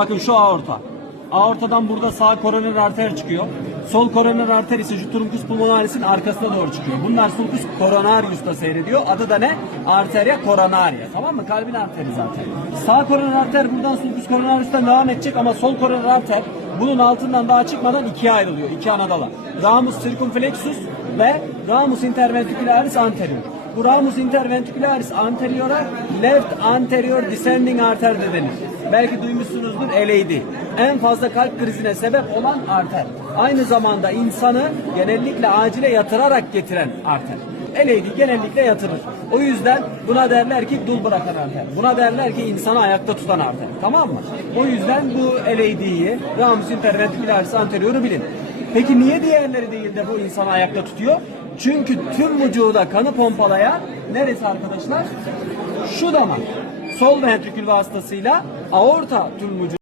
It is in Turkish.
Bakın şu aorta. Aortadan burada sağ koroner arter çıkıyor. Sol koroner arter ise şu truncus pulmonaris'in arkasına doğru çıkıyor. Bunlar sulcus coronarius'ta seyrediyor. Adı da ne? Arteria coronaria. Tamam mı? Kalbin arteri zaten. Sağ koroner arter buradan sulcus coronarius'tan devam edecek ama sol koroner arter bunun altından daha çıkmadan ikiye ayrılıyor. iki ana dala. Ramus circumflexus ve ramus interventricularis anterior. Bu ramus interventricularis anterior'a left anterior descending arter de denir. Belki duymuşsunuzdur LAD. En fazla kalp krizine sebep olan arter. Aynı zamanda insanı genellikle acile yatırarak getiren arter. LAD genellikle yatırır. O yüzden buna derler ki dul bırakan arter. Buna derler ki insanı ayakta tutan arter. Tamam mı? O yüzden bu LAD'yi ramus interventricularis anterior'u bilin. Peki niye diğerleri değil de bu insanı ayakta tutuyor? Çünkü tüm vücuda kanı pompalayan neresi arkadaşlar? Şu damar. Sol ventrikül vasıtasıyla aorta tüm vücuda